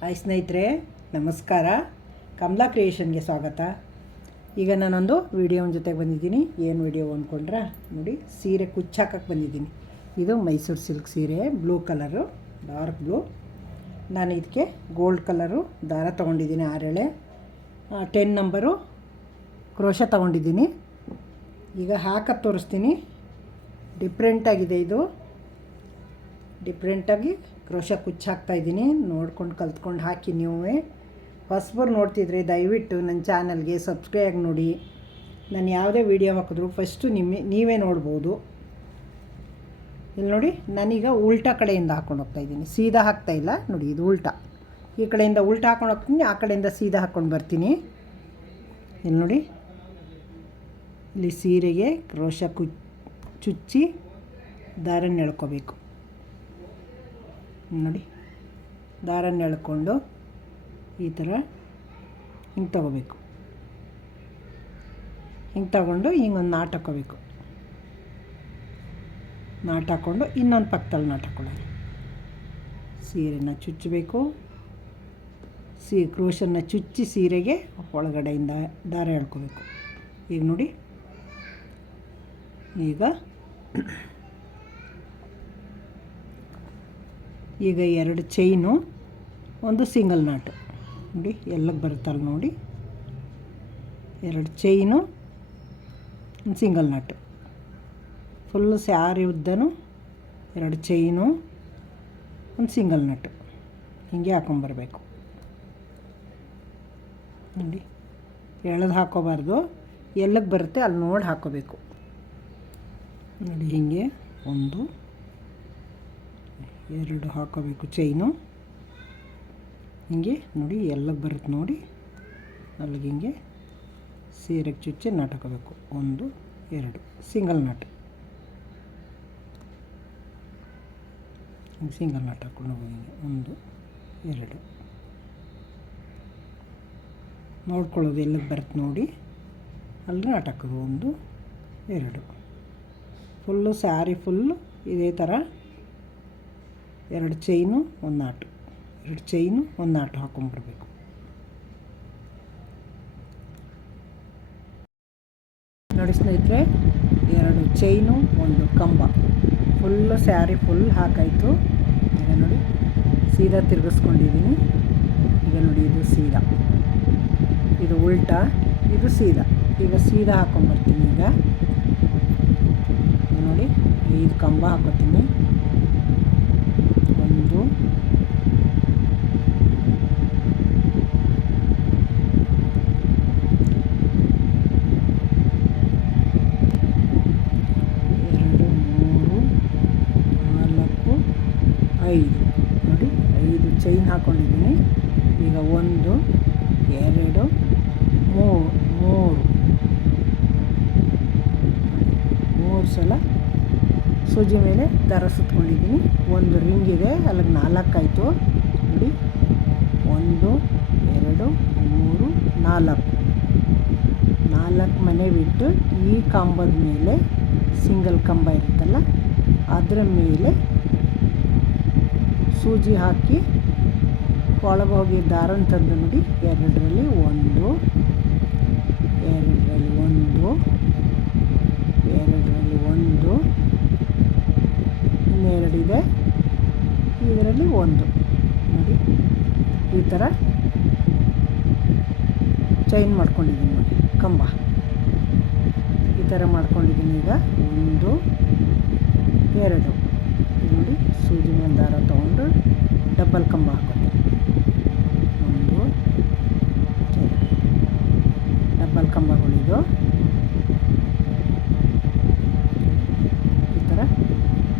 Hi ಸ್ನೇಹಿತರೆ, ನಮಸ್ಕಾರ. ಕಮಲಾ ಕ್ರಿಯೇಷನ್ಗೆ ಸ್ವಾಗತ. ಈಗ ನಾನೊಂದು ವಿಡಿಯೋನ ಜೊತೆಗೆ ಬಂದಿದ್ದೀನಿ. ಏನು ವಿಡಿಯೋ ಅಂದ್ಕೊಂಡ್ರೆ ನೋಡಿ, ಸೀರೆ ಕುಚ್ಚಾಕಕ್ಕೆ ಬಂದಿದ್ದೀನಿ. ಇದು ಮೈಸೂರು ಸಿಲ್ಕ್ ಸೀರೆ, ಬ್ಲೂ ಕಲರು, ಡಾರ್ಕ್ ಬ್ಲೂ. ನಾನು ಇದಕ್ಕೆ ಗೋಲ್ಡ್ ಕಲರು ದಾರ ತೊಗೊಂಡಿದ್ದೀನಿ, 6 ಎಳೆ, 10 ನಂಬರು ಕ್ರೋಶ ತೊಗೊಂಡಿದ್ದೀನಿ. ಈಗ ಹಾಕಕ್ಕೆ ತೋರಿಸ್ತೀನಿ. ಡಿಫ್ರೆಂಟಾಗಿದೆ ಇದು. ಡಿಫ್ರೆಂಟಾಗಿ ಕ್ರೋಶ ಕುಚ್ಚಾಕ್ತಾಯಿದ್ದೀನಿ. ನೋಡ್ಕೊಂಡು ಕಲ್ತ್ಕೊಂಡು ಹಾಕಿ. ನೀವೇ ಹೊಸಬರು ನೋಡ್ತಿದ್ರೆ ದಯವಿಟ್ಟು ನನ್ನ ಚಾನಲ್ಗೆ ಸಬ್ಸ್ಕ್ರೈಬ್ ಆಗಿ ನೋಡಿ. ನಾನು ಯಾವುದೇ ವೀಡಿಯೋ ಹಾಕಿದ್ರು ಫಸ್ಟು ನೀವೇ ನೋಡ್ಬೋದು. ಇಲ್ಲಿ ನೋಡಿ, ನಾನೀಗ ಉಲ್ಟಾ ಕಡೆಯಿಂದ ಹಾಕ್ಕೊಂಡು ಹೋಗ್ತಾಯಿದ್ದೀನಿ, ಸೀದಾ ಹಾಕ್ತಾಯಿಲ್ಲ. ನೋಡಿ, ಇದು ಉಲ್ಟಾ. ಈ ಕಡೆಯಿಂದ ಉಲ್ಟಾ ಹಾಕ್ಕೊಂಡು ಹೋಗ್ತೀನಿ, ಆ ಕಡೆಯಿಂದ ಸೀದಾ ಹಾಕ್ಕೊಂಡು ಬರ್ತೀನಿ. ಇಲ್ಲಿ ನೋಡಿ, ಇಲ್ಲಿ ಸೀರೆಗೆ ಕ್ರೋಶ ಚುಚ್ಚಿ ದಾರನ ಎಳ್ಕೋಬೇಕು. ನೋಡಿ, ದಾರನ ಎಳ್ಕೊಂಡು ಈ ಥರ ಹಿಂಗೆ ತೊಗೋಬೇಕು. ಹಿಂಗೆ ತಗೊಂಡು ಹಿಂಗೊಂದು ನಾಟ್ ಹಾಕ್ಕೋಬೇಕು. ನಾಟ್ ಹಾಕ್ಕೊಂಡು ಇನ್ನೊಂದು ಪಕ್ಕದಲ್ಲಿ ನಾಟ್ ಹಾಕ್ಕೊಳ್ಳೋದು. ಸೀರೆನ ಚುಚ್ಚಬೇಕು. ಕ್ರೋಶನ ಚುಚ್ಚಿ ಸೀರೆಗೆ ಒಳಗಡೆಯಿಂದ ದಾರ ಎಳ್ಕೋಬೇಕು. ಈಗ ನೋಡಿ, ಈಗ 2 ಚೈನು, ಒಂದು ಸಿಂಗಲ್ ನಾಟು. ನೋಡಿ, ಎಲ್ಲಕ್ಕೆ ಬರುತ್ತಲ್ಲ ನೋಡಿ, 2 ಚೈನು, ಒಂದು ಸಿಂಗಲ್ ನಾಟು. ಫುಲ್ಲು ಸ್ಯಾರಿ ಉದ್ದನೂ 2 ಚೈನು, ಒಂದು ಸಿಂಗಲ್ ನಟ್ಟು ಹೀಗೆ ಹಾಕ್ಕೊಂಬರ್ಬೇಕು. ನೋಡಿ, ಎಳೆದು ಹಾಕ್ಕೋಬಾರ್ದು, ಎಲ್ಲಕ್ಕೆ ಬರುತ್ತೆ ಅಲ್ಲಿ ನೋಡಿ ಹಾಕ್ಕೋಬೇಕು. ನೋಡಿ, ಹೀಗೆ 1 2 ಹಾಕ್ಕೋಬೇಕು ಚೈನು. ಹಿಂಗೆ ನೋಡಿ, ಎಲ್ಲಕ್ಕೆ ಬರುತ್ತೆ ನೋಡಿ, ಅಲ್ಲಿಗೆ ಹಿಂಗೆ ಸೀರೆಗೆ ಚುಚ್ಚಿ ನಾಟ್ ಹಾಕೋಬೇಕು. 1 2 ಸಿಂಗಲ್ ನಾಟ್. ಸಿಂಗಲ್ ನಾಟ್ ಹಾಕ್ಕೊಂಡು ಹೋಗೋದು. ಹಿಂಗೆ 1 2 ನೋಡ್ಕೊಳ್ಳೋದು, ಎಲ್ಲಕ್ಕೆ ಬರುತ್ತೆ ನೋಡಿ ಅಲ್ಲಿ ನಾಟ್ ಹಾಕೋದು. 1 2 ಫುಲ್ಲು ಸ್ಯಾರಿ ಫುಲ್ಲು ಇದೇ ಥರ 2 ಚೈನು, 1 ನಾಟು, 2 ಚೈನು, 1 ನಾಟು ಹಾಕ್ಕೊಂಬರ್ಬೇಕು. ನೋಡಿ ಸ್ನೇಹಿತರೆ, 2 ಚೈನು, 1 ಕಂಬ, ಫುಲ್ಲು ಸ್ಯಾರಿ ಫುಲ್ ಹಾಕಾಯಿತು. ಈಗ ನೋಡಿ, ಸೀದಾ ತಿರುಗಿಸ್ಕೊಂಡಿದ್ದೀನಿ. ಈಗ ನೋಡಿ, ಇದು ಸೀದಾ, ಇದು ಉಲ್ಟಾ, ಇದು ಸೀದಾ. ಈಗ ಸೀದಾ ಹಾಕ್ಕೊಂಬರ್ತೀನಿ. ಈಗ ನೋಡಿ, 5 ಕಂಬ ಹಾಕೋತೀನಿ. 1 2 3 4 5. ನೋಡಿ, 5 ಚೈನ್ ಹಾಕ್ಕೊಂಡಿದ್ದೀನಿ. ಈಗ 1 2 3 ಸಲ ಸೂಜಿ ಮೇಲೆ ದಾರ ಸುತ್ಕೊಂಡಿದ್ದೀನಿ. 1 ರಿಂಗಿಗೆ ಅಲ್ಲಿಗೆ 4 ಆಯಿತು. ನೋಡಿ, 1 2 3 4 ಮನೆ ಬಿಟ್ಟು ಈ ಕಂಬದ ಮೇಲೆ ಸಿಂಗಲ್ ಕಂಬ ಇರುತ್ತಲ್ಲ ಅದರ ಮೇಲೆ ಸೂಜಿ ಹಾಕಿ ಒಳಗೆ ಹೋಗಿ ದಾರನ ತಂದು ನೋಡಿ, 2ರಲ್ಲಿ 1 2ರಲ್ಲಿ 1 2ರಲ್ಲಿ 1 ಇನ್ನೆರಡು ಇದೆ, ಇದರಲ್ಲಿ 1. ನೋಡಿ, ಈ ಥರ ಚೈನ್ ಮಾಡ್ಕೊಂಡಿದ್ದೀನಿ. ನೋಡಿ, ಕಂಬ ಈ ಥರ ಮಾಡ್ಕೊಂಡಿದ್ದೀನಿ. ಈಗ 1 2 ನೋಡಿ, ಸೂಜಿ ಮೇಲೆ ದಾರ ತೊಗೊಂಡು ಡಬಲ್ ಕಂಬ ಹಾಕೋತೀನಿ. 1 ಡಬಲ್ ಕಂಬಗಳಿದು. ಈ ಥರ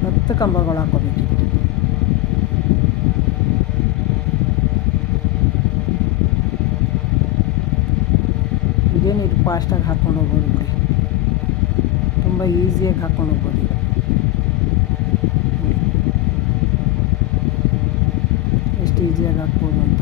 10 ಕಂಬಗಳು ಹಾಕೋಬೇಕು. ಇದೇನು ಇದು ಫಾಸ್ಟಾಗಿ ಹಾಕ್ಕೊಂಡು ಹೋಗ್ಬೋದು ಬಿಡಿ, ತುಂಬ ಈಸಿಯಾಗಿ ಹಾಕ್ಕೊಂಡು ಹೋಗ್ಬೋದು. ಈಗ ಎಷ್ಟು ಈಸಿಯಾಗಿ ಹಾಕ್ಬೋದು ಅಂತ.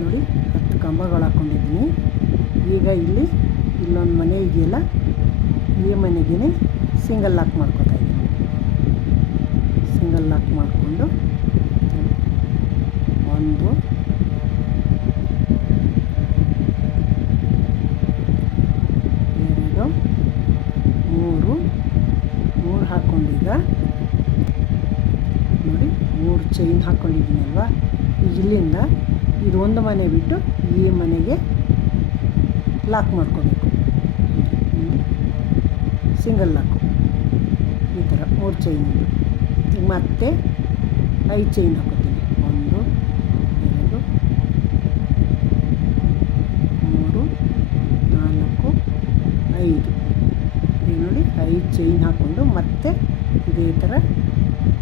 ನೋಡಿ, ಸಲ ಈ ಮನೆಗೇ ಸಿಂಗಲ್ ಲಾಕ್ ಮಾಡ್ಕೊತಾ ಇದ್ದೀನಿ. ಸಿಂಗಲ್ ಲಾಕ್ ಮಾಡಿಕೊಂಡು 1 2 3 ಹಾಕ್ಕೊಂಡೀಗ ನೋಡಿ 3 ಚೈನ್ ಹಾಕ್ಕೊಂಡಿದ್ದೀನಲ್ವ. ಈಗ ಇಲ್ಲಿಂದ ಇದು ಒಂದು ಮನೆ ಬಿಟ್ಟು ಈ ಮನೆಗೆ ಲಾಕ್ ಮಾಡ್ಕೋಬೇಕು. ಸಿಂಗಲ್ ಲಾಕು ಈ ಥರ 3 ಚೈನ್. ಈಗ ಮತ್ತೆ 5 ಚೈನ್ ಹಾಕೋತೀನಿ. 1 2 3 4 5. ಈಗ ನೋಡಿ 5 ಚೈನ್ ಹಾಕ್ಕೊಂಡು ಮತ್ತೆ ಇದೇ ಥರ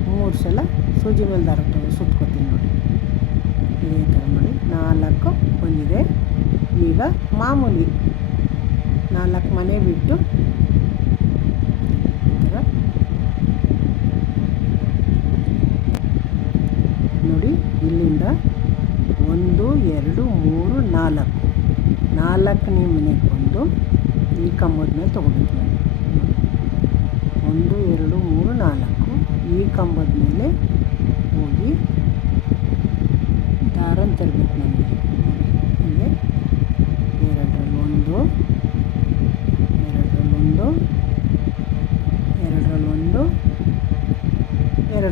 3 ಸಲ ಸೂಜಿ ಮೇಲೆ ದಾರ ಸುತ್ಕೋತೀನಿ ನೋಡಿ. ಇದೇ ಥರ ನೋಡಿ 4 ಬಂದಿದೆ. ಈಗ ಮಾಮೂಲಿ 4 ಮನೆ ಬಿಟ್ಟು ಈ ಥರ ನೋಡಿ ಇಲ್ಲಿಂದ 1 2 3 4 4ನೇ ಮನೆಗೆ ಬಂದು ಈ ಕಂಬದ ಮೇಲೆ ತೊಗೋಬೇಕು ನಾನು. 1 2 3 4 ಈ ಕಂಬದ ಮೇಲೆ ಹೋಗಿ ದಾರನ ತರಬೇಕು ನನಗೆ. ಹೀಗೆ 2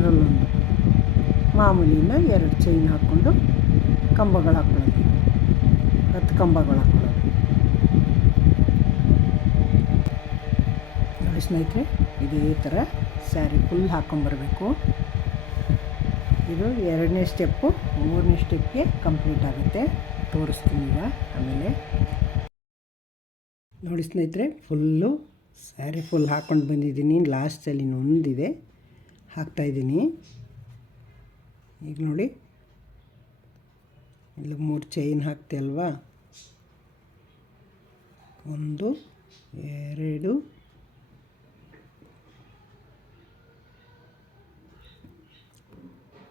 2 ಮಾಮೂಲಿನ 2 ಚೈನ್ ಹಾಕ್ಕೊಂಡು ಕಂಬಗಳು ಹಾಕ್ಕೊಳ್ಳೋದು. 10 ಕಂಬಗಳು ಹಾಕ್ಕೊಳ್ಳೋದು. ನೋಡಿ ಸ್ನೇಹಿತರೆ, ಇದೇ ಥರ ಸ್ಯಾರಿ ಫುಲ್ ಹಾಕ್ಕೊಂಬರ್ಬೇಕು. ಇದು 2ನೇ ಸ್ಟೆಪ್ಪು. 3ನೇ ಸ್ಟೆಪ್ಗೆ ಕಂಪ್ಲೀಟ್ ಆಗುತ್ತೆ. ತೋರಿಸ್ತೀನಿ ಈಗ ಆಮೇಲೆ. ನೋಡಿ ಸ್ನೇಹಿತರೆ, ಫುಲ್ಲು ಸ್ಯಾರಿ ಫುಲ್ ಹಾಕ್ಕೊಂಡು ಬಂದಿದ್ದೀನಿ. ಲಾಸ್ಟಲ್ಲಿ ಇನ್ನೊಂದಿದೆ ಹಾಕ್ತಾಯಿದ್ದೀನಿ. ಈಗ ನೋಡಿ ಇಲ್ಲಿ 3 ಚೈನ್ ಹಾಕ್ತೆ ಅಲ್ವಾ. 1 2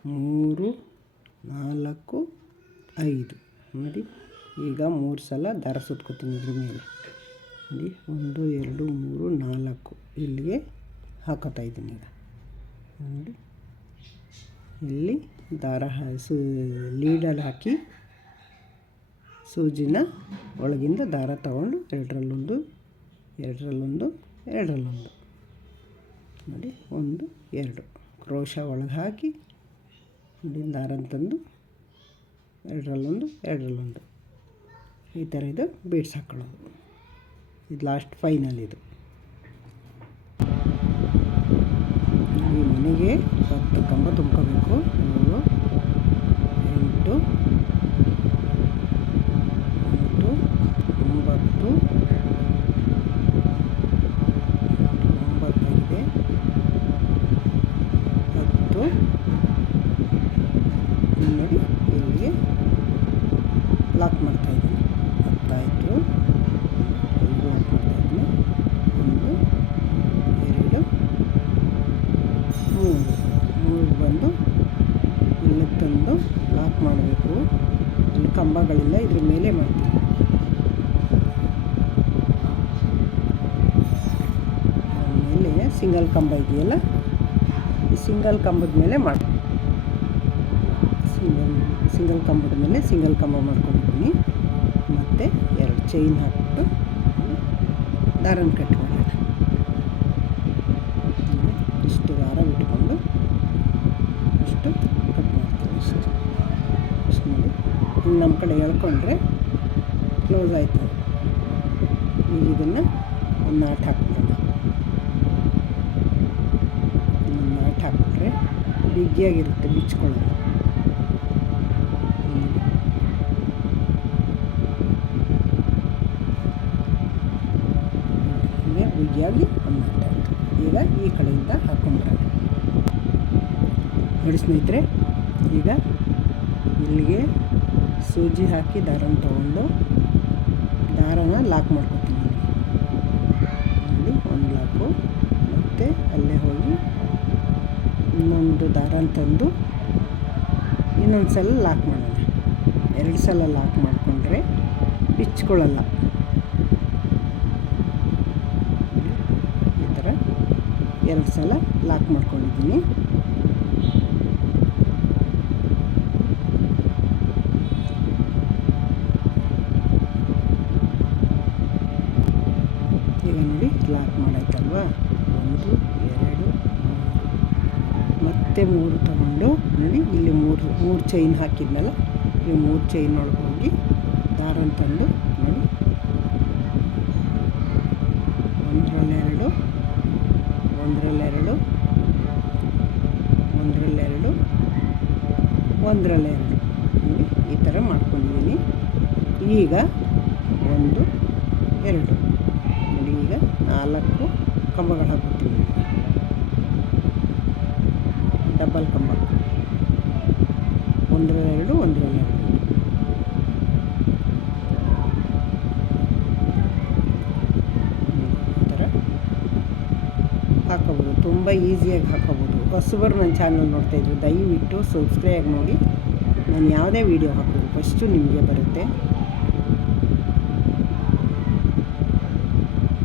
3 4 5 ನೋಡಿ. ಈಗ 3 ಸಲ ದಾರ ಸುತ್ಕೋತೀನಿ ಇದ್ರ ಮೇಲೆ ನೋಡಿ. 1 2 3 4 ಇಲ್ಲಿಗೆ ಹಾಕೋತಾ ಇದ್ದೀನಿ. ಈಗ ನೋಡಿ ಇಲ್ಲಿ ದಾರ ಲೀಡಲ್ಲಿ ಹಾಕಿ ಸೂಜಿನ ಒಳಗಿಂದ ದಾರ ತಗೊಂಡು 2ರಲ್ಲೊಂದು 2ರಲ್ಲೊಂದು 2ರಲ್ಲೊಂದು ನೋಡಿ 1 2 ಕ್ರೋಶ ಒಳಗೆ ಹಾಕಿ ನೋಡಿ ದಾರನ ತಂದು 2ರಲ್ಲೊಂದು 2ರಲ್ಲೊಂದು ಈ ಥರ ಇದು ಬೀಡ್ಸ್ ಹಾಕ್ಕೊಳ್ಳೋದು. ಇದು ಲಾಸ್ಟ್ ಫೈನಲ್. ಇದು ಈ ಮನೆಗೆ 10 ಕಂಬ ತುಂಬ್ಕೋಬೇಕು. 7 8 9 9 10 ನೋಡಿ ಇಲ್ಲಿಗೆ ಲಾಕ್ ಮಾಡ್ತಾಯಿದ್ದೀನಿ. 10 ಆಯಿತು. ಇಲ್ಲಿಗೆ ಲಾಕ್ ಮಾಡ್ತಾಯಿದ್ದೀನಿ. 1 2 3 ಬಂದು ಇಲ್ಲಿ ತಂದು ಲಾಕ್ ಮಾಡಬೇಕು. ಇಲ್ಲಿ ಕಂಬಗಳಿಲ್ಲ, ಇದ್ರ ಮೇಲೆ ಮಾಡ್ತೀನಿ. ಆಮೇಲೆ ಸಿಂಗಲ್ ಕಂಬ ಇದೆಯಲ್ಲ, ಈ ಸಿಂಗಲ್ ಕಂಬದ ಮೇಲೆ ಮಾಡಿ ಸಿಂಗಲ್ ಕಂಬದ ಮೇಲೆ ಸಿಂಗಲ್ ಕಂಬ ಮಾಡ್ಕೊಂಡಿದ್ದೀನಿ. ಮತ್ತು 2 ಚೈನ್ ಹಾಕ್ಬಿಟ್ಟು ದಾರನ ಕಟ್ಕೊಳ್ಳೋಣ. ಇಷ್ಟು ದಾರ ಬಿಟ್ಕೊಂಡು ಇಷ್ಟು ಕಟ್ ಮಾಡ್ತೀನಿ. ಇಷ್ಟು ನೋಡಿ ಹಿಂಗೆ ನಮ್ಮ ಕಡೆ ಎಳ್ಕೊಂಡ್ರೆ ಕ್ಲೋಸ್ ಆಯಿತು. ಈಗ ಇದನ್ನು ಒಂದು ನಾಟ್ ಹಾಕ್ಬಿಡೋಣ. ಒಂದು ನಾಟ್ ಹಾಕ್ಬಿಟ್ರೆ ಬಿಗಿಯಾಗಿರುತ್ತೆ ಬಿಚ್ಕೊಳ್ಳೋದು. ಬಿಗಿಯಾಗಿ ಒಂದು ನಾಟ್ ಆಯಿತು. ಈಗ ಈ ಕಡೆಯಿಂದ ಹಾಕ್ಕೊಂಡ್ರೆ ನೋಡಿ ಸ್ನೇಹಿತರೆ, ಈಗ ಇಲ್ಲಿಗೆ ಸೂಜಿ ಹಾಕಿ ದಾರನ ತೊಗೊಂಡು ದಾರನ ಲಾಕ್ ಮಾಡ್ಕೊತೀನಿ. ನೋಡಿ ಒಂದು ಲಾಕು. ಮತ್ತು ಅಲ್ಲೇ ಹೋಗಿ ಇನ್ನೊಂದು ದಾರನ ತಂದು ಇನ್ನೊಂದು ಸಲ ಲಾಕ್ ಮಾಡೋಣ. 2 ಸಲ ಲಾಕ್ ಮಾಡಿಕೊಂಡ್ರೆ ಬಿಚ್ಕೊಳ್ಳಲ್ಲ. 2 ಸಲ ಲಾಕ್ ಮಾಡ್ಕೊಂಡಿದ್ದೀನಿ. ಈಗ ನೋಡಿ ಲಾಕ್ ಮಾಡಾಯ್ತಲ್ವಾ, 1 2 ಮತ್ತೆ 3 ತಗೊಂಡು ನೋಡಿ ಇಲ್ಲಿ 3 ಚೈನ್ ಹಾಕಿದ್ನಲ್ಲ, ಈ 3 ಚೈನ್ ಒಳಗೆ ಹೋಗಿ ದಾರನ ತಂದು ನೋಡಿ ಒಂದರಲ್ಲೆರಡು ನೋಡಿ ಈ ಥರ ಮಾಡ್ಕೊಂಡಿದ್ದೀನಿ. ಈಗ 1 2 ನೋಡಿ, ಈಗ 4 ಕಂಬಗಳು ಹಾಕ್ಬಿಡ್ತೀನಿ. ಡಬಲ್ ಕಂಬ, ಒಂದರಲ್ಲೆರಡು ಈ ಥರ ಹಾಕೋಬೋದು. ತುಂಬ ಈಸಿಯಾಗಿ ಹಾಕೋಬೋದು. ಹೊಸಬರು ನನ್ನ ಚಾನಲ್ ನೋಡ್ತಾಯಿದ್ರು, ದಯವಿಟ್ಟು ಸಬ್ಸ್ಕ್ರೈಬ್ ನೋಡಿ. ನಾನು ಯಾವುದೇ ವೀಡಿಯೋ ಹಾಕೋದು ಫಸ್ಟು ನಿಮಗೆ ಬರುತ್ತೆ,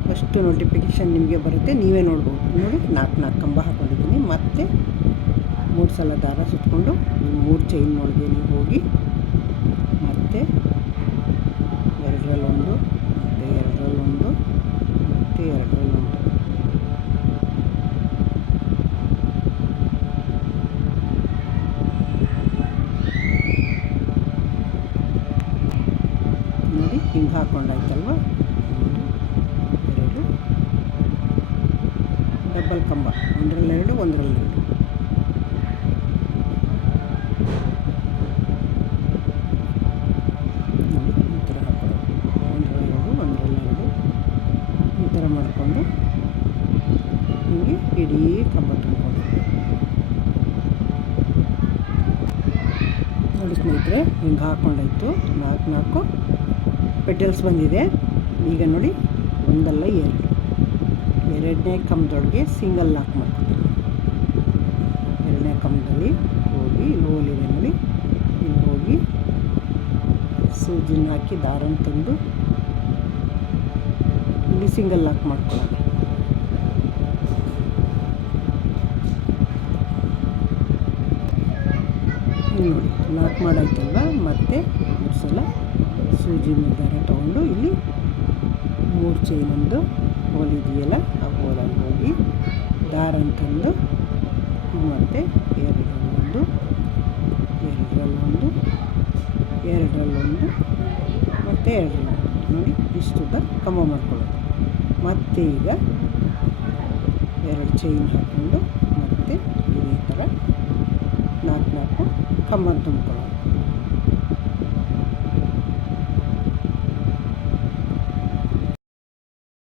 ಫಸ್ಟು ನೋಟಿಫಿಕೇಷನ್ ನಿಮಗೆ ಬರುತ್ತೆ, ನೀವೇ ನೋಡ್ಬೋದು. ನೋಡಿ 4 ಕಂಬ ಹಾಕೊಂಡಿದ್ದೀನಿ. ಮತ್ತೆ 3 ಸಲ ದಾರ ಸುತ್ತಕೊಂಡು 3 ಚೈನ್ನೊಳಗೆ ನೀವು ಹೋಗಿ ಮತ್ತೆ 2ರಲ್ಲೊಂದು ಮತ್ತು 2ರಲ್ಲೊಂದು ಮತ್ತು 2ರಲ್ಲೊಂದು ನೋಡಿ ಹಿಂಗೆ ಹಾಕ್ಕೊಂಡಾಯ್ತಲ್ವ. 2 ಡಬಲ್ ಕಂಬ, ಒಂದರಲ್ಲೆರಡು ನೋಡಿ ಈ ಥರ ಹಾಕೋದು. ಒಂದರಲ್ಲೆರಡು ಈ ಥರ ಮಾಡಿಕೊಂಡು ಹಿಂಗೆ ಇಡೀ ಕಂಬ ತುಂಬಿಕೊಂಡು ನೋಡಿ ಸ್ನೇಹಿತರೆ, ಹಿಂಗೆ ಹಾಕ್ಕೊಂಡಾಯ್ತು. 4 ಪೆಟಲ್ಸ್ ಬಂದಿದೆ. ಈಗ ನೋಡಿ ಒಂದಲ್ಲ 2ನೇ ಕಂಬದೊಳಗೆ ಸಿಂಗಲ್ ಲಾಕ್ ಮಾಡ್ಕೊತೀನಿ. 2ನೇ ಕಂಬದಲ್ಲಿ ಹೋಗಿ ಇಲ್ಲಿ ಹೋಲಿದೆ ನೋಡಿ, ಇಲ್ಲಿ ಹೋಗಿ ಸೂಜಿನ ಹಾಕಿ ದಾರನ ತಂದು ಇಲ್ಲಿ ಸಿಂಗಲ್ ಲಾಕ್ ಮಾಡ್ಕೊಳ್ಳೋಣ. ನೋಡಿ ಲಾಕ್ ಮಾಡಾಯ್ತಲ್ವ. ಮತ್ತೆ 3 ಸಲ ಸೂಜಿ ದಾರ ತೊಗೊಂಡು ಇಲ್ಲಿ 3 ಚೈನೊಂದು ಹೋಲ್ ಇದೆಯಲ್ಲ, ಆ ಹೋಲಲ್ಲಿ ಹೋಗಿ ದಾರನ ತಂದು ಮತ್ತೆ 2ರಲ್ಲೊಂದು ಮತ್ತು 2ರಲ್ಲೊಂದು ನೋಡಿ ಇಷ್ಟುದ್ದ ಕಂಬ ಮಾಡ್ಕೊಳ್ಳೋದು. ಮತ್ತು ಈಗ 2 ಚೈನ್ ಹಾಕ್ಕೊಂಡು ಮತ್ತೆ ಇದೇ ಥರ 4 ಕಂಬ ತುಂಬ್ಕೊಳ್ಳೋದು.